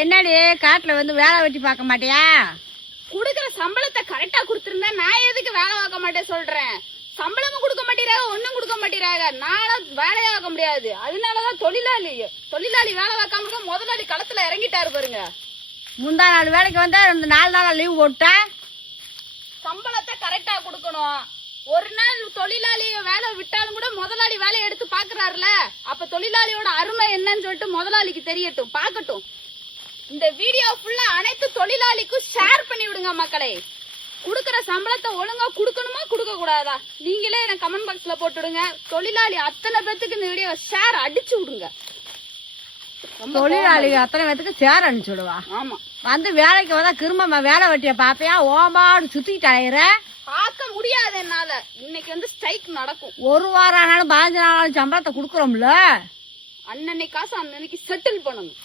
என்னடி காட்டுல வந்து வேலை வெட்டி பார்க்க மாட்டியா? குடுக்கற சம்பளத்தை கரெக்டா குடுத்திருந்தா நான் எதுக்கு வேலை பார்க்க மாட்டேன் சொல்றேன். சம்பளமும் கொடுக்க மாட்டேறாங்க, ஒண்ணும் கொடுக்க மாட்டேறாங்க. நானும் வேலையே பார்க்க முடியாது. அதனாலதான் தொழிலாளி வேலை பார்க்காம முதலாளி களத்துல இறங்கிட்டாரு பாருங்க. முந்தா நாள் வேலைக்கு வந்தா 4 நாளா லீவ் போட்டா சம்பளத்தை கரெக்டா கொடுக்கணும். ஒரு நாள் தொழிலாளி வேலை விட்டாலும் கூட முதலாளி வேலையை எடுத்து பாக்குறாருல, அப்ப தொழிலாளியோட அருமை என்னன்னு சொல்லிட்டு முதலாளிக்கு தெரியட்டும், பாக்கட்டும். இந்த வீடியோ ஃபுல்லா அனைத்து தொழிலாளிக்கும் ஷேர் பண்ணி விடுங்க மக்களே. குடுக்கற சம்பளத்தை ஒழுங்கா குடுக்கணுமா குடுக்க கூடாதா நீங்களே எனக்கு கமெண்ட் பாக்ஸ்ல போட்டுடுங்க. தொழிலாளி அத்தனை பேத்துக்கு இந்த வீடியோ ஷேர் அடிச்சு விடுங்க. தொழிலாளி அத்தனை பேத்துக்கு சேர் அனுப்பிச்சு விடுவா. ஆமா, வந்து வேலைக்கு வந்தா கிரும வேலை வெட்டிய பாப்பியா? ஓம்பாடு சுத்திட்டு அலையிற. பார்க்க முடியாது என்னால. இன்னைக்கு வந்து ஸ்ட்ரைக் நடக்கும். ஒரு வாரம் ஆனாலும் 15 நாள் சம்பளத்தை குடுக்கறோம்ல. அன்னன்னைக்கு காசு அன்னன்னைக்கு செட்டில் பண்ணணும்.